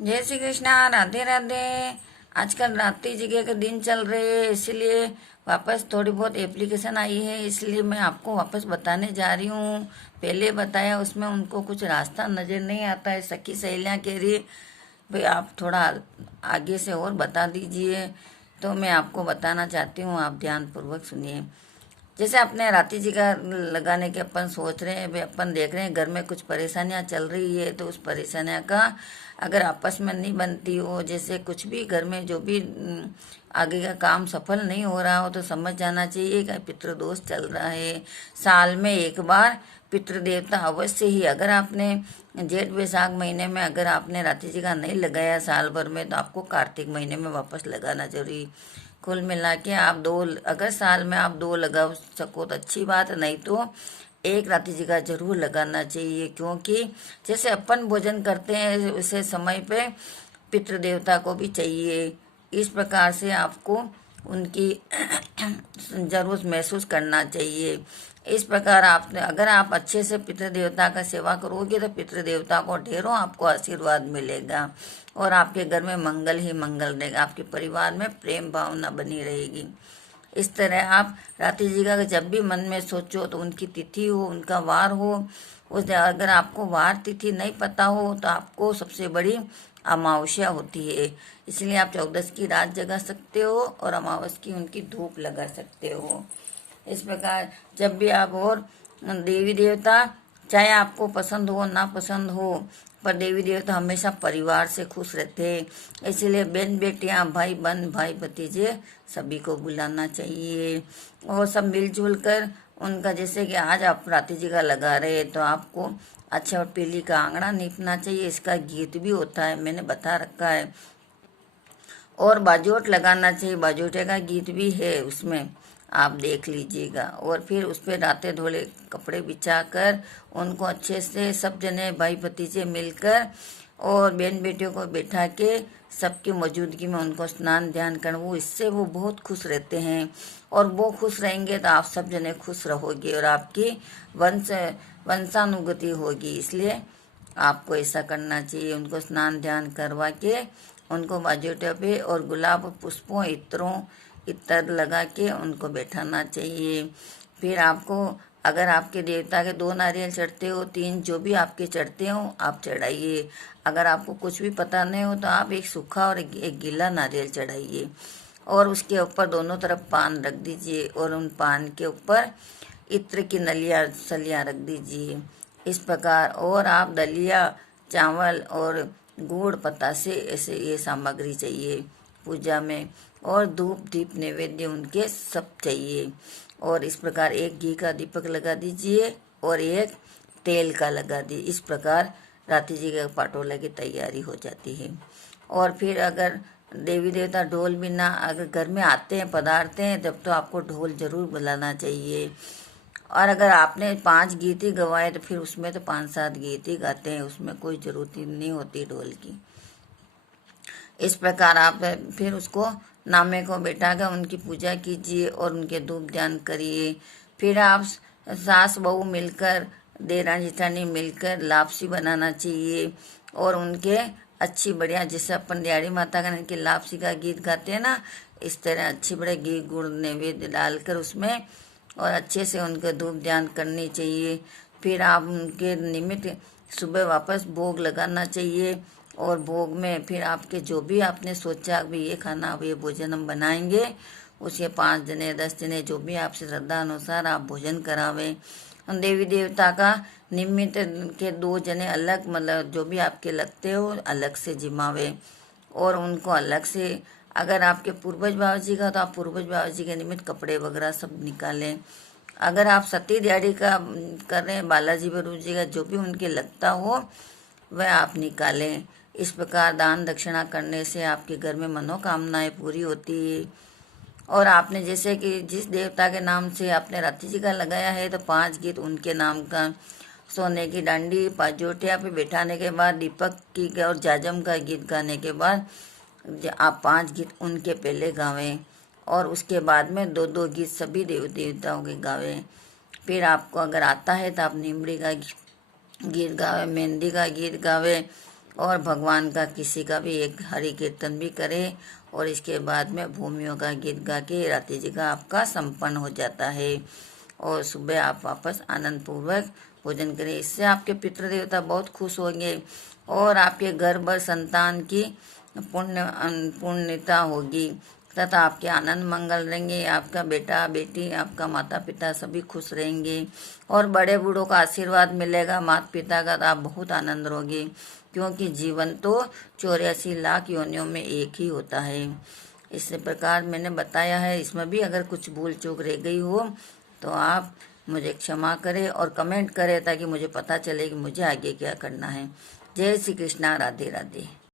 जय श्री कृष्णा। राधे राधे। आजकल रात्रि जगह के दिन चल रहे हैं, इसलिए वापस थोड़ी बहुत एप्लीकेशन आई है, इसलिए मैं आपको वापस बताने जा रही हूँ। पहले बताया उसमें उनको कुछ रास्ता नज़र नहीं आता है। सखी सहेलियाँ कह रही है भाई आप थोड़ा आगे से और बता दीजिए, तो मैं आपको बताना चाहती हूँ, आप ध्यानपूर्वक सुनिए। जैसे अपने राती जी का लगाने के अपन सोच रहे हैं, भाई अपन देख रहे हैं घर में कुछ परेशानियां चल रही है, तो उस परेशानियां का अगर आपस में नहीं बनती हो, जैसे कुछ भी घर में जो भी आगे का काम सफल नहीं हो रहा हो, तो समझ जाना चाहिए कि पितृदोष चल रहा है। साल में एक बार पितृदेवता अवश्य ही, अगर आपने जेठ वैशाख महीने में अगर आपने राती जी का नहीं लगाया साल भर में, तो आपको कार्तिक महीने में वापस लगाना जरूरी। कुल मिला के आप दो, अगर साल में आप दो लगा सको तो अच्छी बात, नहीं तो एक राती जी का जरूर लगाना चाहिए। क्योंकि जैसे अपन भोजन करते हैं उसे समय पे पितृदेवता को भी चाहिए। इस प्रकार से आपको उनकी जरूरत महसूस करना चाहिए। इस प्रकार आप अगर आप अच्छे से पितृदेवता का सेवा करोगे तो पितृदेवता को ढेरों आपको आशीर्वाद मिलेगा और आपके घर में मंगल ही मंगल रहेगा, आपके परिवार में प्रेम भावना बनी रहेगी। इस तरह आप रात्रि जी का जब भी मन में सोचो तो उनकी तिथि हो, उनका वार हो, उस अगर आपको वार तिथि नहीं पता हो तो आपको सबसे बड़ी अमावस्या होती है, इसलिए आप चौदस की रात जगा सकते हो और अमावस की उनकी धूप लगा सकते हो। इस प्रकार जब भी आप, और देवी देवता चाहे आपको पसंद हो ना पसंद हो, पर देवी देवता हमेशा परिवार से खुश रहते हैं। इसलिए बहन बेटियां भाई बहन भाई भतीजे सभी को बुलाना चाहिए और सब मिलजुल कर उनका, जैसे कि आज आप राती जी का लगा रहे हैं तो आपको अच्छा और पीली का आंगना नीपना चाहिए। इसका गीत भी होता है, मैंने बता रखा है। और बाजोट लगाना चाहिए, बाजोटे का गीत भी है उसमें, आप देख लीजिएगा। और फिर उस पर राते धोले कपड़े बिछाकर उनको अच्छे से सब जने भाई भतीजे मिलकर और बहन बेटियों को बैठा के सबकी मौजूदगी में उनको स्नान ध्यान कर, वो इससे वो बहुत खुश रहते हैं। और वो खुश रहेंगे तो आप सब जने खुश रहोगे और आपकी वंशानुगति होगी। इसलिए आपको ऐसा करना चाहिए, उनको स्नान ध्यान करवा के उनको बाजोटे पे और गुलाब पुष्पों इत्र लगा के उनको बैठाना चाहिए। फिर आपको, अगर आपके देवता के 2 नारियल चढ़ते हो, 3 जो भी आपके चढ़ते हो आप चढ़ाइए। अगर आपको कुछ भी पता नहीं हो तो आप एक सूखा और एक गीला नारियल चढ़ाइए और उसके ऊपर दोनों तरफ पान रख दीजिए और उन पान के ऊपर इत्र की नलियाँ सलियाँ रख दीजिए। इस प्रकार, और आप दलिया चावल और गुड़ पतासे ऐसे ये सामग्री चाहिए पूजा में, और धूप दीप नैवेद्य उनके सब चाहिए। और इस प्रकार एक घी का दीपक लगा दीजिए और एक तेल का लगा दी। इस प्रकार रात्रि जी के पाटोला की तैयारी हो जाती है। और फिर अगर देवी देवता ढोल भी ना अगर घर में आते हैं पधारते हैं तब तो आपको ढोल जरूर बुलाना चाहिए। और अगर आपने 5 गीत ही गवाए तो फिर उसमें तो 5-7 गीत ही गाते हैं, उसमें कोई जरूरत ही नहीं होती ढोल की। इस प्रकार आप फिर उसको नामे को बैठा कर उनकी पूजा कीजिए और उनके धूप ध्यान करिए। फिर आप सास बहू मिलकर, देरानी जेठानी मिलकर लापसी बनाना चाहिए और उनके अच्छी बढ़िया, जैसे अपन दिहाड़ी माता का इनके लापसी का गीत गाते हैं ना, इस तरह अच्छी बढ़िया घी गुड़ नैवेद्य डालकर उसमें और अच्छे से उनका धूप ध्यान करनी चाहिए। फिर आप उनके निमित्त सुबह वापस भोग लगाना चाहिए और भोग में फिर आपके जो भी आपने सोचा भी ये खाना अब ये भोजन हम बनाएंगे, उसके 5 जने 10 जने जो भी आपसे श्रद्धा अनुसार आप भोजन करावें। देवी देवता का निमित्त के 2 जने अलग, मतलब जो भी आपके लगते हो अलग से जिमावे और उनको अलग से, अगर आपके पूर्वज बाबा जी का तो आप पूर्वज बाबा जी के निमित्त कपड़े वगैरह सब निकालें। अगर आप सती दिहाड़ी का कर रहे हैं, बालाजी बरू जी का जो भी उनके लगता हो वह आप निकालें। इस प्रकार दान दक्षिणा करने से आपके घर में मनोकामनाएं पूरी होती है। और आपने जैसे कि जिस देवता के नाम से आपने रात्रि जी का लगाया है तो 5 गीत उनके नाम का, सोने की डांडी पाजोटिया पे बैठाने के बाद दीपक की और जाजम का गीत गाने के बाद आप 5 गीत उनके पहले गावें और उसके बाद में 2-2 गीत सभी देवताओं के गावें। फिर आपको अगर आता है तो आप निमड़ी का गीत गावे, मेहंदी का गीत गावे और भगवान का किसी का भी एक हरि कीर्तन भी करें और इसके बाद में भूमियों का गीत गा के रात्रि जी का आपका संपन्न हो जाता है और सुबह आप वापस आनंद पूर्वक भोजन करें। इससे आपके पितृ देवता बहुत खुश होंगे और आपके घर भर संतान की पुण्यता होगी तथा आपके आनंद मंगल रहेंगे। आपका बेटा बेटी आपका माता पिता सभी खुश रहेंगे और बड़े बूढ़ों का आशीर्वाद मिलेगा माता पिता का, तो आप बहुत आनंद रहोगे क्योंकि जीवन तो 84 लाख योनियों में एक ही होता है। इस प्रकार मैंने बताया है, इसमें भी अगर कुछ भूल चूक रह गई हो तो आप मुझे क्षमा करें और कमेंट करें ताकि मुझे पता चले कि मुझे आगे क्या करना है। जय श्री कृष्णा, राधे राधे।